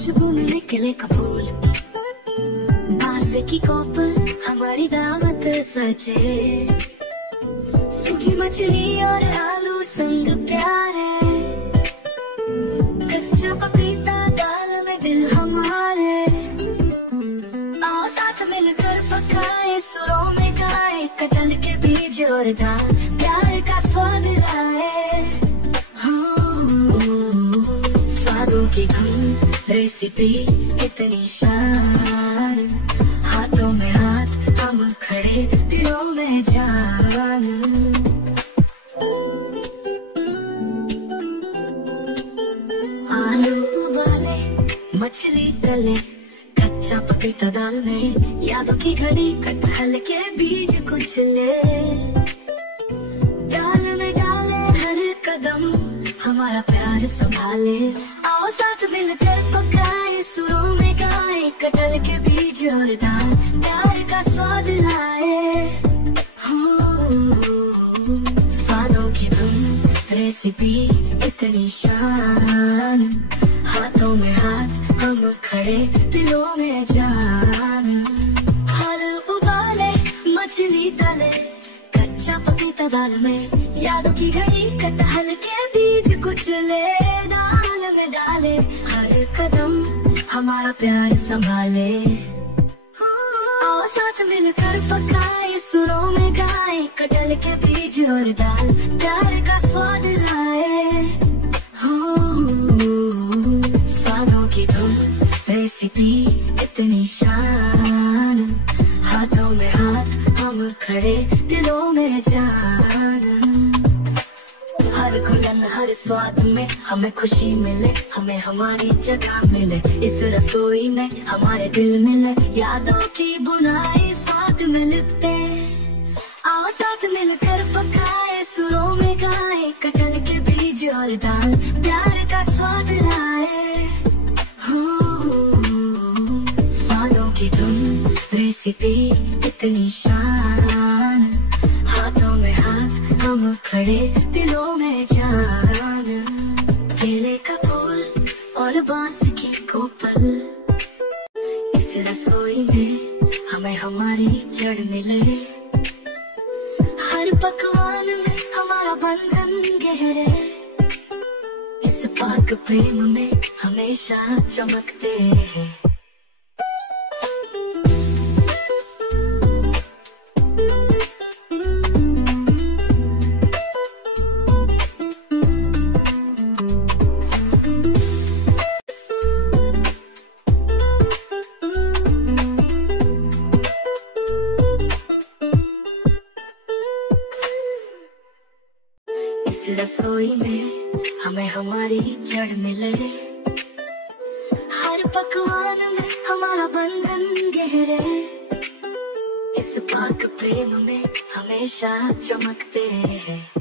खुशबू में निकले कपूल, बाज की कोपल हमारी दावत सजे। सूखी मछली और आलू संग प्यारे, कच्चा पपीता दाल में दिल हमारे। आओ साथ मिलकर पकाए, सुरों में गाए, कटहल के बीज और दाल प्यार का स्वाद लाए। स्वादों की धुन, रेसिपी इतनी शान, हाथों में हाथ हम खड़े, दिलों में जान। आलू उबाले, मछली तले, कच्चा पपीता दाल में, यादों की घड़ी कटहल के बीज कुचले। दाल में डाले हर कदम, हमारा प्यार संभाले। आओ साथ मिलकर पकाए, सुरों में गाए, कटहल के बीज और दाल प्यार का स्वाद लाए। स्वादों की धुन, रेसिपी इतनी शान, हाथों में हाथ हम खड़े, दिलों में जान। हल उबाले, मछली तले, कच्चा पपीता दाल में, यादों की घड़ी कटहल के बीज कुचले। दाल में डाले हर कदम, हमारा प्यार संभाले। आओ साथ मिलकर पकाए, सुरों में गाए, कटहल के बीज और दाल प्यार का स्वाद लाए। स्वादों की धुन, रेसिपी इतनी शान, हाथों में हाथ हम खड़े, दिलों में जान। हर घुलन हर स्वाद में हमें खुशी मिले, हमें हमारी जगह मिले, इस रसोई में हमारे दिल मिले, यादों की बुनाई स्वाद में लिपटे। आओ साथ मिलकर पकाए, सुरों में गाए, कटहल के बीज और दाल प्यार का स्वाद लाए। स्वादों की धुन, रेसिपी इतनी शान, हाथों में हाथ हम खड़े, दिलों में जान। केले का फूल और बांस की कोपल, इस रसोई में हमें हमारी जड़ मिले। हर पकवान में हमारा बंधन गहरे, इस पाक प्रेम में हमेशा चमकते हैं। इस रसोई में हमें हमारी जड़ मिले, हर पकवान में हमारा बंधन गहरे, इस पाक प्रेम में हमेशा चमकते हैं।